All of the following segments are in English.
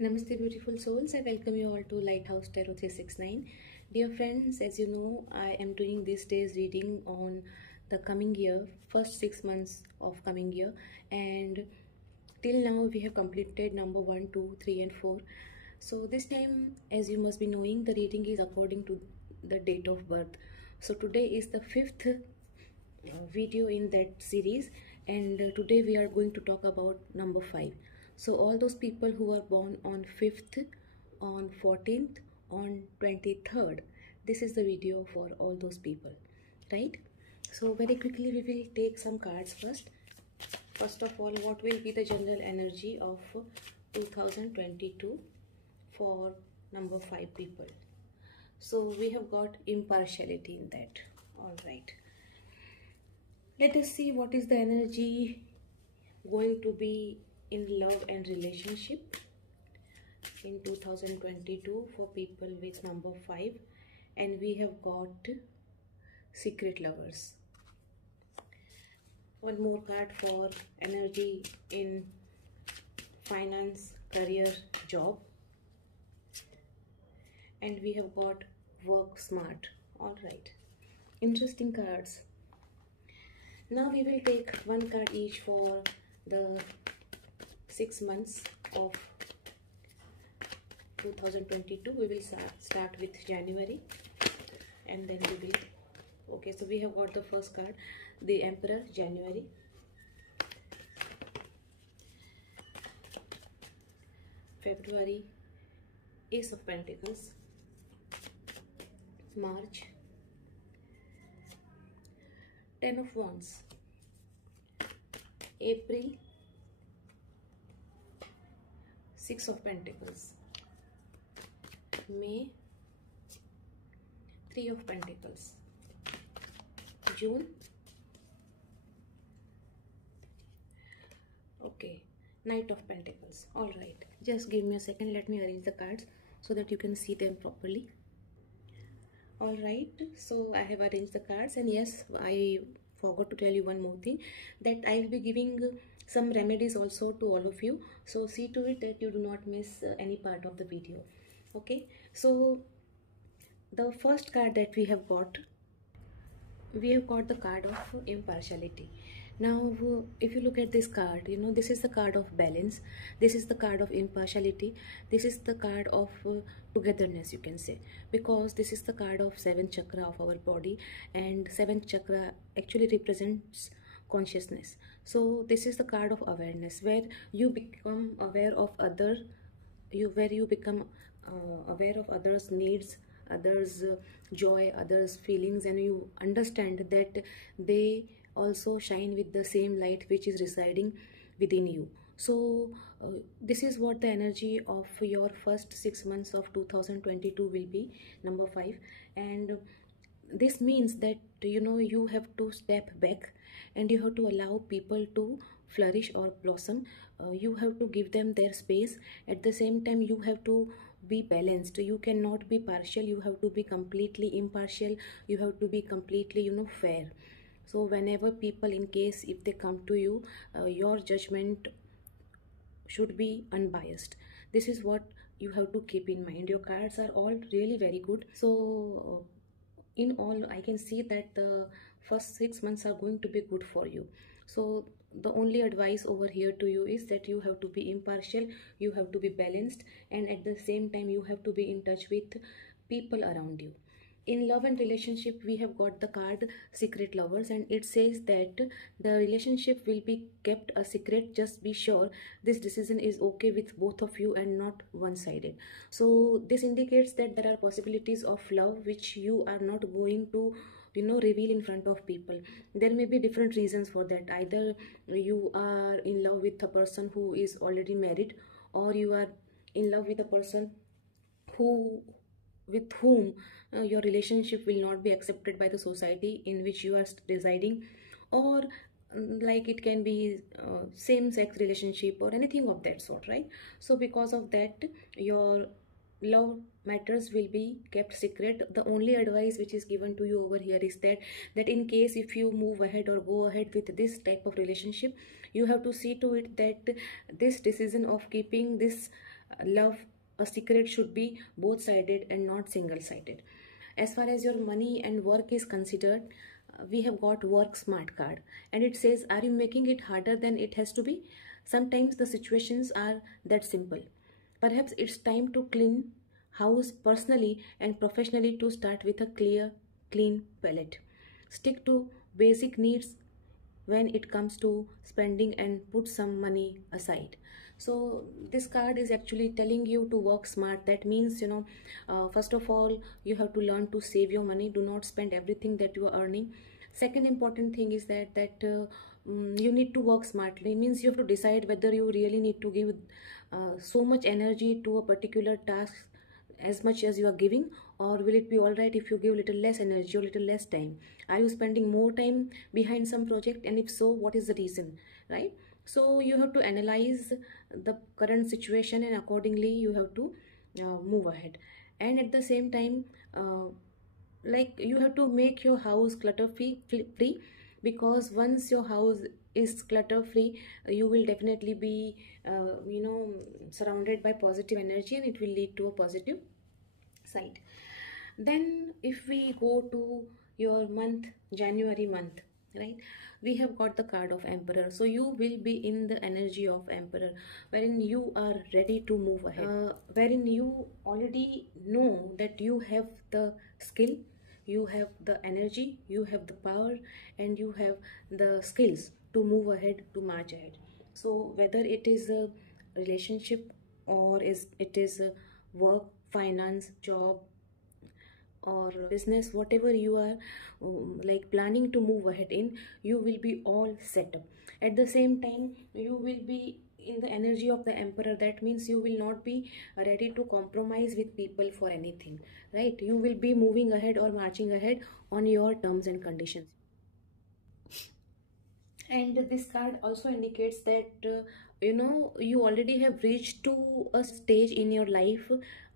Namaste beautiful souls, I welcome you all to Lighthouse Tarot 369. Dear friends, as you know, I am doing this day's reading on the coming year, first 6 months of coming year, and till now we have completed number 1, 2, 3 and 4. So this time, as you must be knowing, the reading is according to the date of birth. So today is the 5th video in that series, and today we are going to talk about number 5. So all those people who are born on 5th, on 14th, on 23rd, this is the video for all those people, right? So very quickly we will take some cards first. First of all, what will be the general energy of 2022 for number 5 people? So we have got impartiality in that. All right, let us see what is the energy going to be in love and relationship in 2022 for people with number 5, and we have got secret lovers. One more card for energy in finance, career, job, and we have got work smart. All right, interesting cards. Now we will take one card each for the 6 months of 2022. We will start with January, and then we will, okay, so we have got the first card, the Emperor, January. February, Ace of Pentacles. March, Ten of Wands. April, Six of Pentacles. May, Three of Pentacles. June, okay, Knight of Pentacles. All right, just give me a second, let me arrange the cards so that you can see them properly. All right, so I have arranged the cards, and yes, I forgot to tell you one more thing, that I will be giving some remedies also to all of you, so see to it that you do not miss any part of the video. Okay, so the first card that we have got the card of impartiality. Now if you look at this card, you know, this is the card of balance, this is the card of impartiality, this is the card of togetherness, you can say, because this is the card of 7th chakra of our body, and 7th chakra actually represents consciousness. So this is the card of awareness, where you become aware of where you become aware of others' needs, others' joy, others' feelings, and you understand that they also shine with the same light which is residing within you. So this is what the energy of your first 6 months of 2022 will be, number 5. And this means that, you know, you have to step back and you have to allow people to flourish or blossom. You have to give them their space. At the same time, you have to be balanced. You cannot be partial, you have to be completely impartial, you have to be completely, you know, fair. So whenever people, in case if they come to you, your judgment should be unbiased. This is what you have to keep in mind. Your cards are all really very good. So in all, I can see that the first 6 months are going to be good for you. So the only advice over here to you is that you have to be impartial, you have to be balanced, and at the same time you have to be in touch with people around you. In love and relationship, we have got the card Secret Lovers, and it says that the relationship will be kept a secret. Just be sure this decision is okay with both of you and not one-sided. So this indicates that there are possibilities of love which you are not going to, you know, reveal in front of people. There may be different reasons for that. Either you are in love with a person who is already married, or you are in love with a person with whom your relationship will not be accepted by the society in which you are residing, or like it can be same-sex relationship or anything of that sort, right? So because of that, your love matters will be kept secret. The only advice which is given to you over here is that in case if you move ahead or go ahead with this type of relationship, you have to see to it that this decision of keeping this love, a secret should be both sided and not single sided. As far as your money and work is considered, we have got work smart card, and it says, are you making it harder than it has to be? Sometimes the situations are that simple. Perhaps it's time to clean house personally and professionally, to start with a clear, clean palette. Stick to basic needs when it comes to spending and put some money aside. So this card is actually telling you to work smart. That means, first of all, you have to learn to save your money. Do not spend everything that you are earning. Second important thing is that you need to work smartly. It means you have to decide whether you really need to give so much energy to a particular task as much as you are giving, or will it be all right if you give little less energy or little less time? Are you spending more time behind some project, and if so, what is the reason, right? So you have to analyze the current situation, and accordingly you have to move ahead. And at the same time, like, you have to make your house clutter free, because once your house is clutter free, you will definitely be surrounded by positive energy, and it will lead to a positive side. Then if we go to your month, January month, right, we have got the card of Emperor. So you will be in the energy of Emperor, wherein you are ready to move ahead, wherein you already know that you have the skill, you have the energy, you have the power, and you have the skills to move ahead, to march ahead. So whether it is a relationship, or it is a work, finance, job, or business, whatever you are like planning to move ahead in, you will be all set up. At the same time, you will be in the energy of the Emperor. That means you will not be ready to compromise with people for anything, right? You will be moving ahead or marching ahead on your terms and conditions. And this card also indicates that you already have reached to a stage in your life,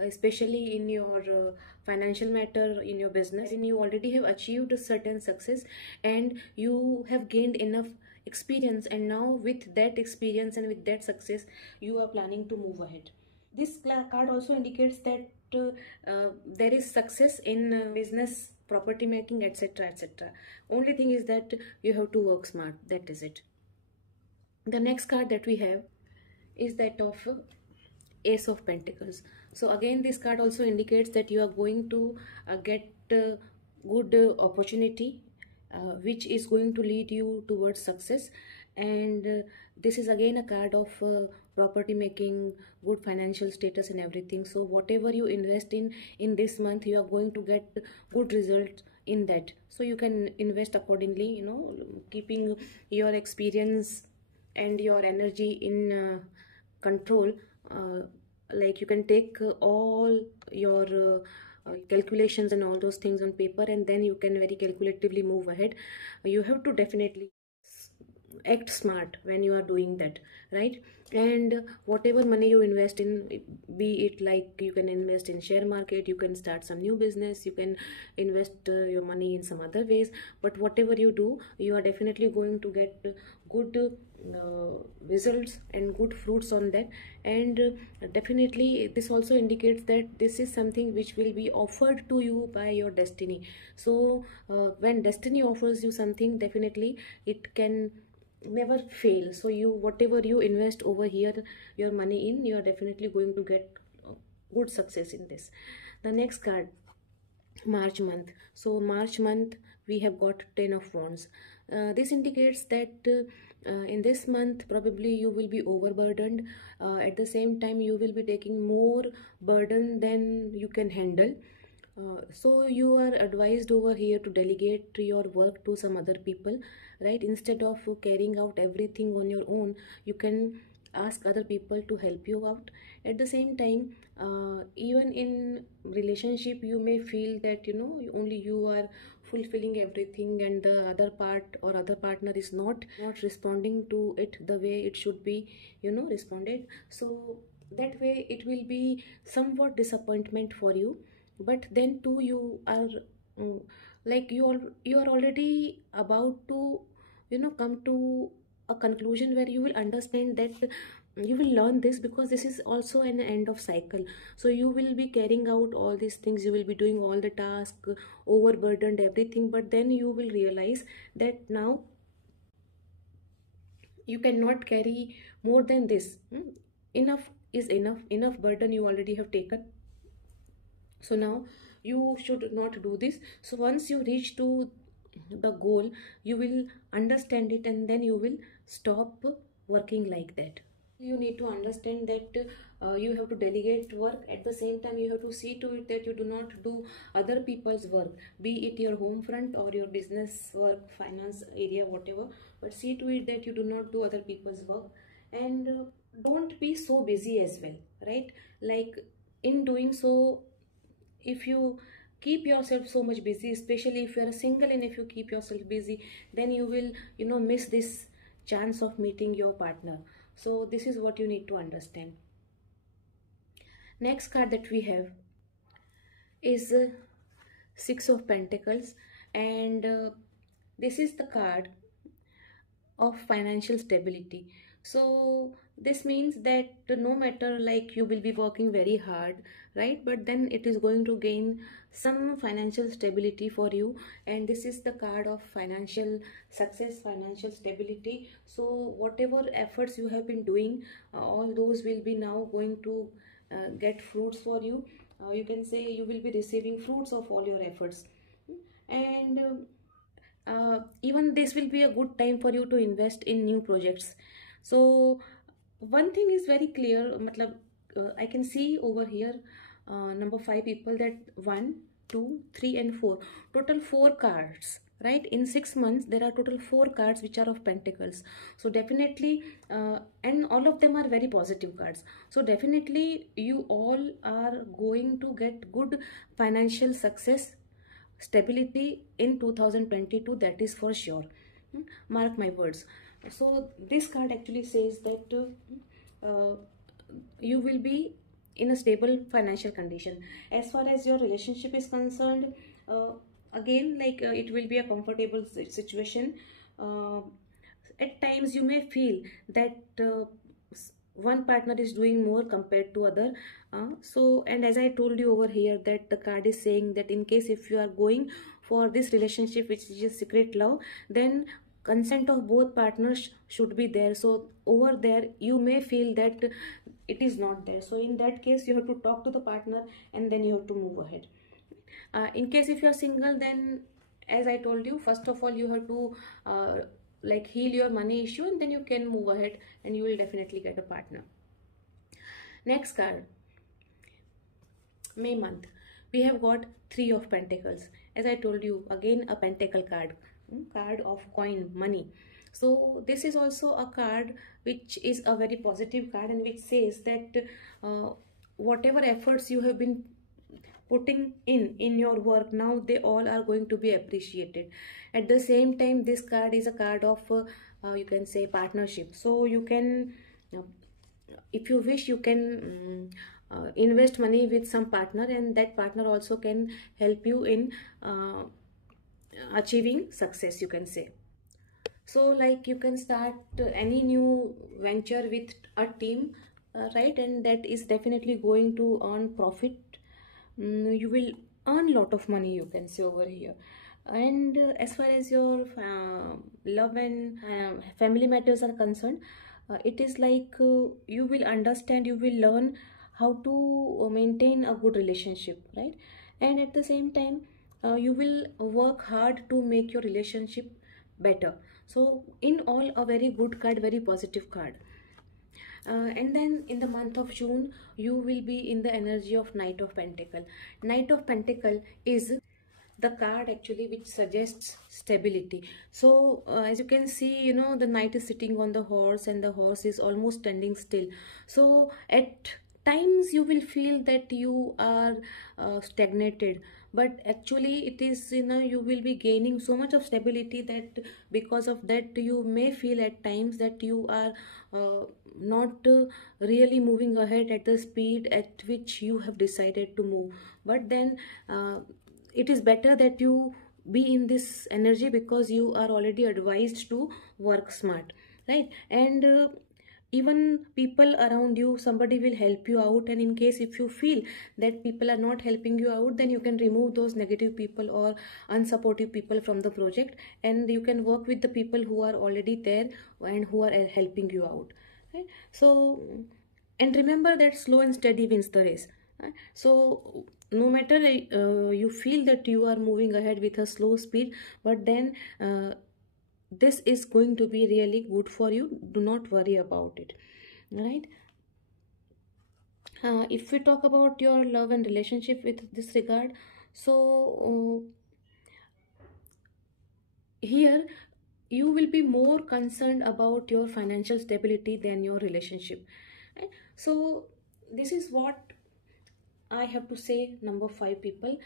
especially in your financial matter, in your business, and you already have achieved a certain success, and you have gained enough experience, and now with that experience and with that success, you are planning to move ahead. This card also indicates that there is success in business, property making, etc., etc. Only thing is that you have to work smart. That is it. The next card that we have is that of Ace of Pentacles. So again, this card also indicates that you are going to get good opportunity, which is going to lead you towards success. And this is again a card of property making, good financial status and everything. So whatever you invest in this month, you are going to get good results in that. So you can invest accordingly, keeping your experience and your energy in control. Like, you can take all your calculations and all those things on paper, and then you can very calculatively move ahead. You have to definitely act smart when you are doing that, right? And whatever money you invest in, be it like, you can invest in share market, you can start some new business, you can invest your money in some other ways, but whatever you do, you are definitely going to get good results and good fruits on that. And definitely this also indicates that this is something which will be offered to you by your destiny. So when destiny offers you something, definitely it can never fail. So whatever you invest over here your money in, you are definitely going to get good success in this. The next card, March month. So March month, we have got 10 of Wands. This indicates that in this month probably you will be overburdened. At the same time, you will be taking more burden than you can handle. So you are advised over here to delegate your work to some other people, right? Instead of carrying out everything on your own, you can ask other people to help you out. At the same time, even in relationship, you may feel that only you are fulfilling everything, and the other part or other partner is not responding to it the way it should be responded. So that way it will be somewhat disappointment for you. But then too, you are like, you are already about to come to a conclusion where you will understand that you will learn this, because this is also an end of cycle. So you will be carrying out all these things, you will be doing all the tasks, overburdened everything, but then you will realize that now you cannot carry more than this. Enough is enough. Enough burden you already have taken. So now you should not do this. So once you reach to the goal, you will understand it, and then you will stop working like that. You need to understand that you have to delegate work. At the same time, you have to see to it that you do not do other people's work, be it your home front or your business work, finance area, whatever. But see to it that you do not do other people's work, and don't be so busy as well, right? Like, in doing so, if you keep yourself so much busy, especially if you are single, and if you keep yourself busy, then you will, miss this chance of meeting your partner. So this is what you need to understand. Next card that we have is Six of Pentacles, and this is the card of financial stability. So this means that no matter, like, you will be working very hard, right, but then it is going to gain some financial stability for you, and this is the card of financial success, financial stability. So whatever efforts you have been doing, all those will be now going to get fruits for you. You can say you will be receiving fruits of all your efforts, and even this will be a good time for you to invest in new projects. So one thing is very clear, matlab, I can see over here number 5 people, that 1, 2, 3 and 4, total 4 cards, right? In 6 months there are total 4 cards which are of Pentacles. So definitely and all of them are very positive cards. So definitely you all are going to get good financial success, stability in 2022, that is for sure. Mark my words. So this card actually says that you will be in a stable financial condition. As far as your relationship is concerned, again, like, it will be a comfortable situation. At times you may feel that one partner is doing more compared to other. So, and as I told you over here, that the card is saying that in case if you are going for this relationship which is just secret love, then consent of both partners should be there. So over there you may feel that it is not there. So in that case you have to talk to the partner, and then you have to move ahead. In case if you are single, then as I told you, first of all you have to like, heal your money issue, and then you can move ahead and you will definitely get a partner. Next card, May month, we have got 3 of Pentacles. As I told you, again a pentacle card, card of coin, money. So this is also a card which is a very positive card, and which says that whatever efforts you have been putting in your work, now they all are going to be appreciated. At the same time, this card is a card of you can say partnership. So you can, if you wish, you can invest money with some partner, and that partner also can help you in achieving success, you can say. So like, you can start any new venture with a team, right, and that is definitely going to earn profit. You will earn lot of money, you can say over here. And as far as your love and family matters are concerned, it is like, you will understand, you will learn how to maintain a good relationship, right? And at the same time, you will work hard to make your relationship better. So in all, a very good card, very positive card. And then in the month of June, you will be in the energy of Knight of Pentacle. Knight of Pentacle is the card actually which suggests stability. So as you can see, the knight is sitting on the horse, and the horse is almost standing still. So at times you will feel that you are stagnated, but actually it is, you will be gaining so much of stability that because of that you may feel at times that you are not really moving ahead at the speed at which you have decided to move. But then it is better that you be in this energy, because you are already advised to work smart, right? And even people around you, somebody will help you out. And in case if you feel that people are not helping you out, then you can remove those negative people or unsupportive people from the project, and you can work with the people who are already there and who are helping you out, right? So, and remember that slow and steady wins the race, right? So no matter you feel that you are moving ahead with a slow speed, but then this is going to be really good for you. Do not worry about it, right? If we talk about your love and relationship with this regard, so here you will be more concerned about your financial stability than your relationship, right? So this is what I have to say, number 5 people.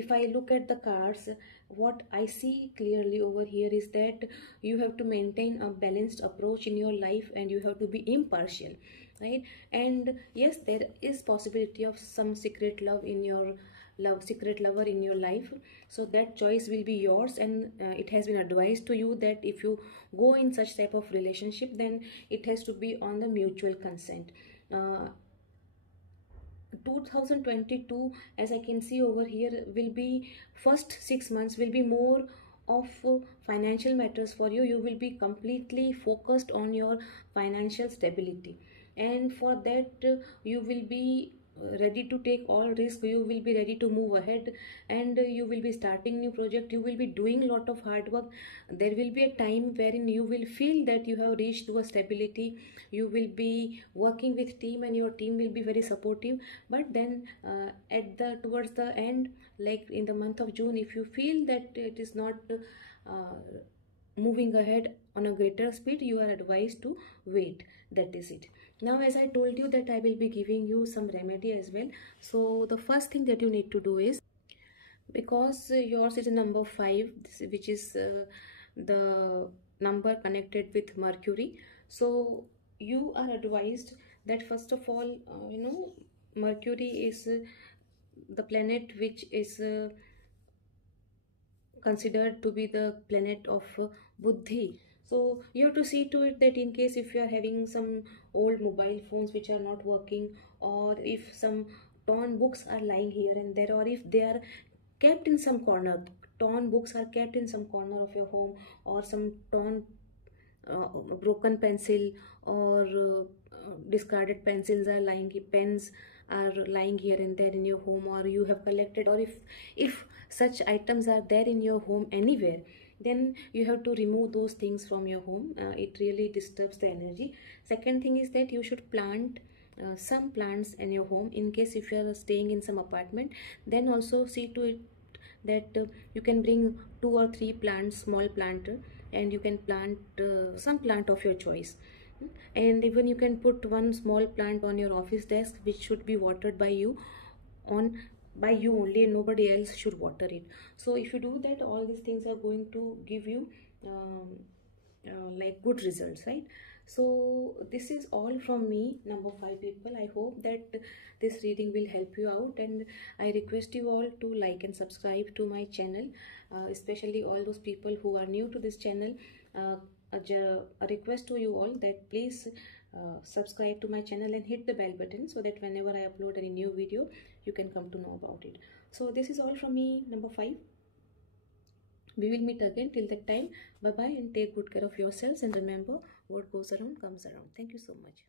If I look at the cards, what I see clearly over here is that you have to maintain a balanced approach in your life, and you have to be impartial, right? And yes, there is possibility of some secret love in your secret lover in your life, so that choice will be yours. And it has been advised to you that if you go in such type of relationship, then it has to be on the mutual consent. 2022, as I can see over here, will be first 6 months will be more of financial matters for you. You will be completely focused on your financial stability, and for that you will be ready to take all risk. You will be ready to move ahead, and you will be starting new project. You will be doing lot of hard work. There will be a time wherein you will feel that you have reached to a stability. You will be working with team, and your team will be very supportive. But then at the towards the end, like in the month of June, if you feel that it is not uh, moving ahead on a greater speed, you are advised to wait. That is it. Now, as I told you that I will be giving you some remedy as well. So the first thing that you need to do is, because yours is a number 5, which is the number connected with Mercury, so you are advised that first of all, Mercury is the planet which is considered to be the planet of buddhi. So you have to see to it that in case if you are having some old mobile phones which are not working, or if some torn books are lying here and there, or if they are kept in some corner, torn books are kept in some corner of your home, or some torn broken pencil, or discarded pencils are lying, pens are lying here and there in your home, or you have collected, or if such items are there in your home anywhere, then you have to remove those things from your home. It really disturbs the energy. Second thing is that you should plant some plants in your home. In case if you are staying in some apartment, then also see to it that you can bring 2 or 3 plants, small plant, and you can plant some plant of your choice. And even you can put one small plant on your office desk, which should be watered by you, on by you only, and nobody else should water it. So if you do that, all these things are going to give you like good results, right? So this is all from me, number 5 people. I hope that this reading will help you out, and I request you all to like and subscribe to my channel, especially all those people who are new to this channel. A request to you all that please subscribe to my channel and hit the bell button, so that whenever I upload any new video, you can come to know about it. So this is all from me, number 5. We will meet again. Till that time, bye bye, and take good care of yourselves, and remember, what goes around comes around. Thank you so much.